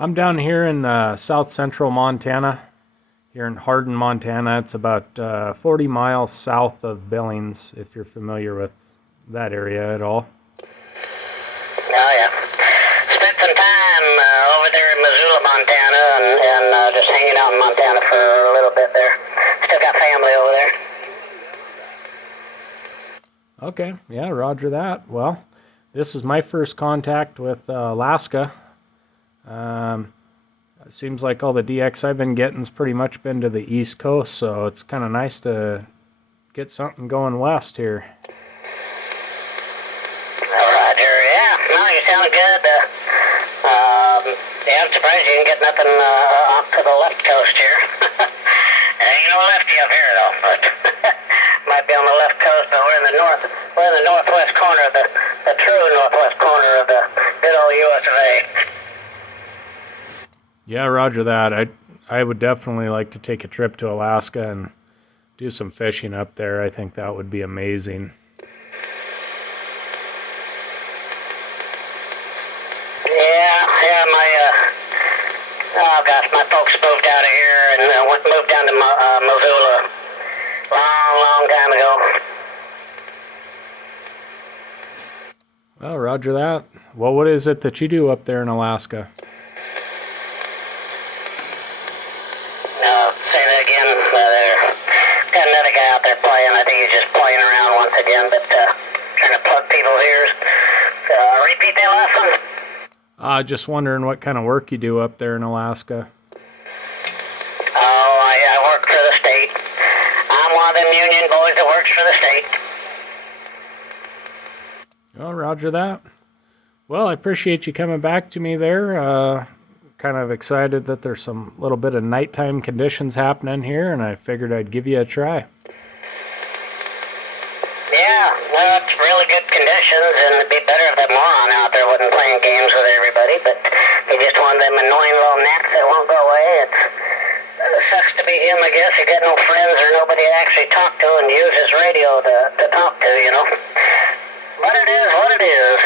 I'm down here in south central Montana, here in Hardin, Montana. It's about 40 miles south of Billings, if you're familiar with that area at all. Oh, yeah. Spent some time over there in Missoula, Montana, and just hanging out in Montana for a little bit there. Still got family over there. Okay, yeah, roger that. Well, this is my first contact with Alaska. It seems like all the DX I've been getting's pretty much been to the East Coast, so it's kind of nice to get something going west here. Roger, yeah. No, you sound good. Yeah, I'm surprised you didn't get nothing up to the left coast here. Ain't no lefty up here, though, but might be on the left coast, but we're in the northwest corner of the true northwest corner of the good old US of A. Yeah, roger that. I would definitely like to take a trip to Alaska and do some fishing up there. I think that would be amazing. Yeah, my folks moved out of here and moved down to Missoula long time ago. Well, roger that. Well, what is it that you do up there in Alaska? Say that again. Got another guy out there playing. I think he's just playing around once again, but trying to plug people's ears. Repeat that last one. Just wondering what kind of work you do up there in Alaska. Oh, I work for the state. I'm one of them union boys that works for the state. Oh, roger that. Well, I appreciate you coming back to me there. Kind of excited that there's some little bit of nighttime conditions happening here, and I figured I'd give you a try. Yeah, well, it's really good conditions, and it'd be better if that moron out there wasn't playing games with everybody, but he just one of them annoying little gnats that won't go away. It sucks to be him, I guess. He got no friends or nobody to actually talk to and use his radio to talk to, you know. But it is what it is.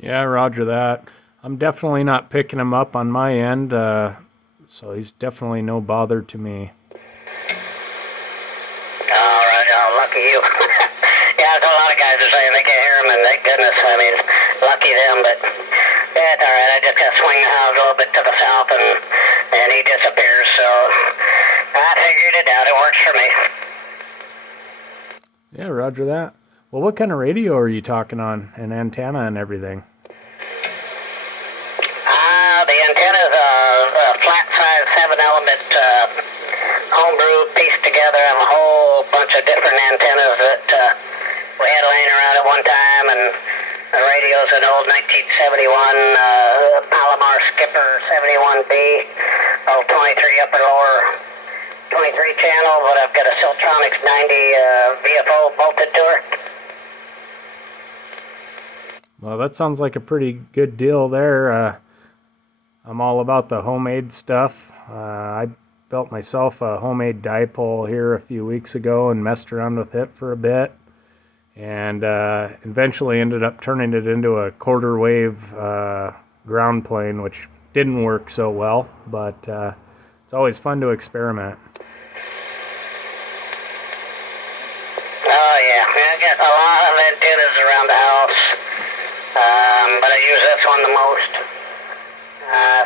Yeah, roger that. I'm definitely not picking him up on my end, so he's definitely no bother to me. All right, lucky you. Yeah, there's a lot of guys are saying they can't hear him, and thank goodness. I mean, lucky them, but yeah, it's all right. I just got to swing the house a little bit to the south, and he disappears, so I figured it out. It works for me. Yeah, roger that. Well, what kind of radio are you talking on, and antenna and everything? The antenna's a flat-size 7-element homebrew pieced together. I have a whole bunch of different antennas that we had laying around at one time, and the radio's an old 1971 Palomar Skipper 71B, old 23 upper lower 23 channel, but I've got a Siltronics 90 VFO bolted to her. Well, that sounds like a pretty good deal there. I'm all about the homemade stuff. I built myself a homemade dipole here a few weeks ago and messed around with it for a bit, and eventually ended up turning it into a quarter wave ground plane, which didn't work so well, but it's always fun to experiment. Oh yeah, I got a lot of antennas around the house, but I use this one the most.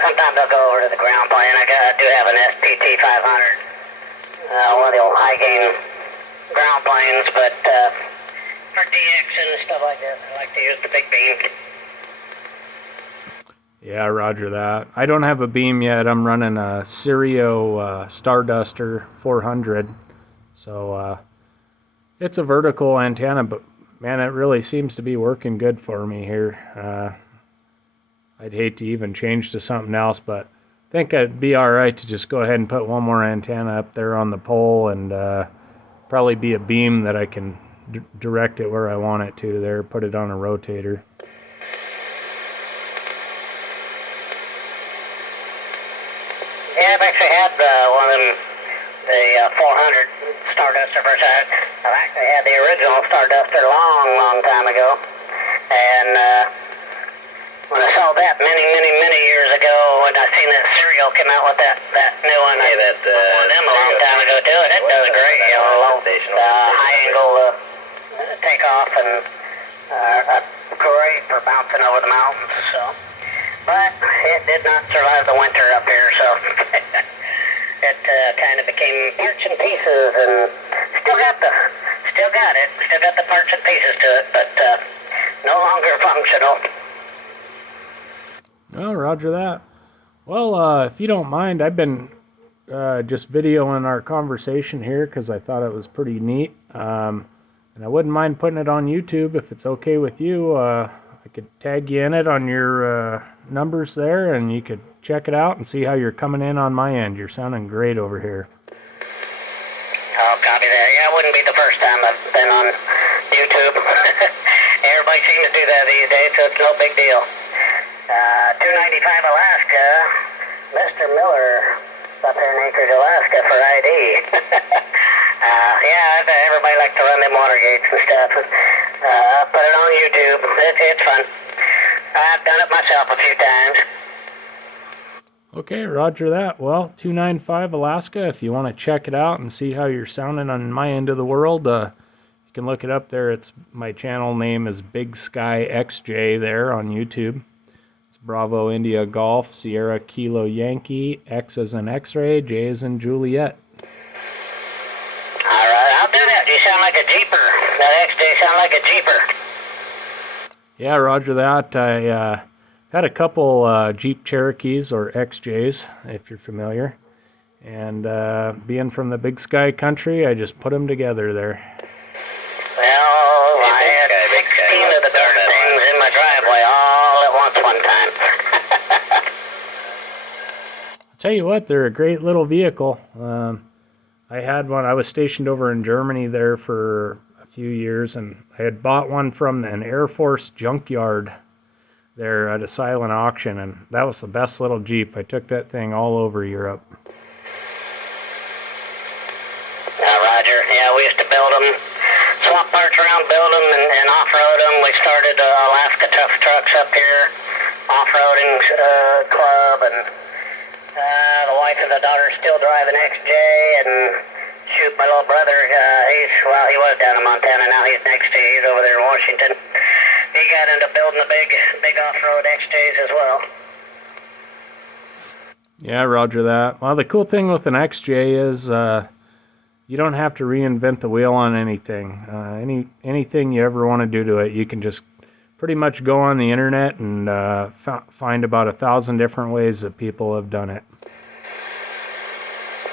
Sometimes I'll go over to the ground plane. I do have an SPT 500, one of the old high gain ground planes, but for DX and stuff like that, I like to use the big beam. Yeah, roger that. I don't have a beam yet. I'm running a Sirio Starduster 400, so it's a vertical antenna, but man, it really seems to be working good for me here. I'd hate to even change to something else, but I think it'd be all right to just go ahead and put one more antenna up there on the pole, and probably be a beam that I can direct it where I want it to there, put it on a rotator. Yeah, I've actually had one of them, the 400 Starduster first. I've actually had the original Starduster long time ago, and when I saw that many years ago, when I seen that Serial come out with that new one, I bought them a long time ago too, and it does great, you know, low, high angle takeoff, and great for bouncing over the mountains. So, but it did not survive the winter up here, so it kind of became parts and pieces, and still got the parts and pieces to it, but no longer functional. Oh, roger that. Well, if you don't mind, I've been just videoing our conversation here because I thought it was pretty neat. And I wouldn't mind putting it on YouTube if it's okay with you. I could tag you in it on your numbers there, and you could check it out and see how you're coming in on my end. You're sounding great over here. Oh, copy that. Yeah, it wouldn't be the first time I've been on YouTube. Everybody seems to do that these days, so it's no big deal. 295 Alaska, Mr. Miller up here in Anchorage, Alaska for ID. Yeah, everybody likes to run them water gates and stuff. Put it on YouTube. It's fun. I've done it myself a few times. Okay, roger that. Well, 295 Alaska, if you want to check it out and see how you're sounding on my end of the world, you can look it up there. It's my channel name is Big Sky XJ there on YouTube. It's Bravo India Golf, Sierra Kilo Yankee, X as in X-ray, J as in Juliet. All right, I'll do that. You sound like a Jeeper. That XJ sound like a Jeeper. Yeah, roger that. I had a couple Jeep Cherokees or XJs, if you're familiar. And being from the Big Sky country, I just put them together there. Well, I had 16 of the darn things in my driveway all at once one time. I'll tell you what, they're a great little vehicle. I had one. I was stationed over in Germany there for a few years, and I had bought one from an Air Force junkyard there at a silent auction, and that was the best little Jeep. I took that thing all over Europe. Roger. Yeah, we used to build them, swap parts around, build them, and off-road them. We started Alaska Tough Trucks up here, off-roading club, and the wife and the daughter still drive an XJ, and shoot, my little brother, he was down in Montana, now he's next to, he's over there in Washington. He got into building the big off-road XJs as well. Yeah, roger that. Well, the cool thing with an XJ is you don't have to reinvent the wheel on anything. Anything you ever want to do to it, you can just pretty much go on the internet and find about 1,000 different ways that people have done it.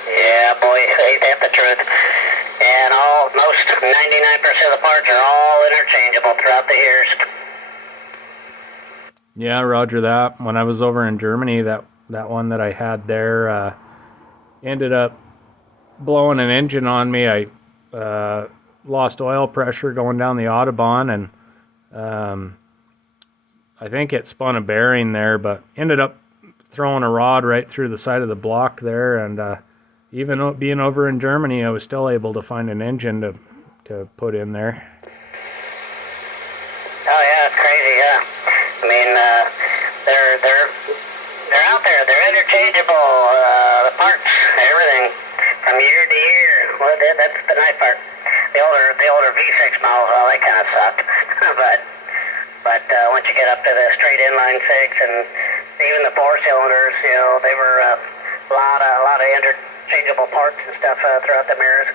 Yeah, boy, ain't that the truth. And most 99% of the parts are all interchangeable throughout the years. Yeah, roger that. When I was over in Germany, that one that I had there ended up blowing an engine on me. I lost oil pressure going down the Autobahn, and I think it spun a bearing there, but ended up throwing a rod right through the side of the block there, and even being over in Germany, I was still able to find an engine to put in there. Oh yeah, it's crazy, yeah. I mean, they're out there. They're interchangeable. The parts, everything, from year to year. Well, that's the nice part. The older V6 models, well, they kind of sucked. but once you get up to the straight inline six and even the 4-cylinders, you know, they were a lot of interchangeable parts and stuff throughout the mirrors.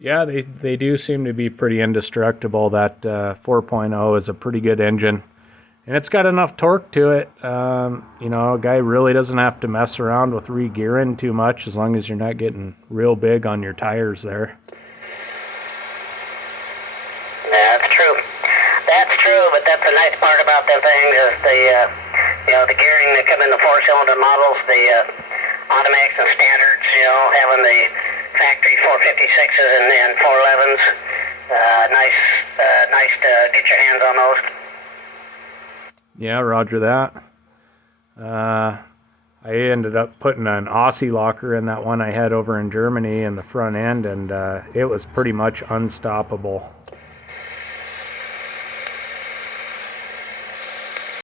Yeah, they do seem to be pretty indestructible. That 4.0 is a pretty good engine. And it's got enough torque to it. You know, a guy really doesn't have to mess around with re-gearing too much as long as you're not getting real big on your tires there. That's true. That's true, but that's the nice part about them things is the gearing that come in the 4-cylinder models, the automatics and standards, you know, having the factory 456s and 411s. Nice to get your hands on those. Yeah, roger that. I ended up putting an Aussie locker in that one I had over in Germany in the front end, and it was pretty much unstoppable.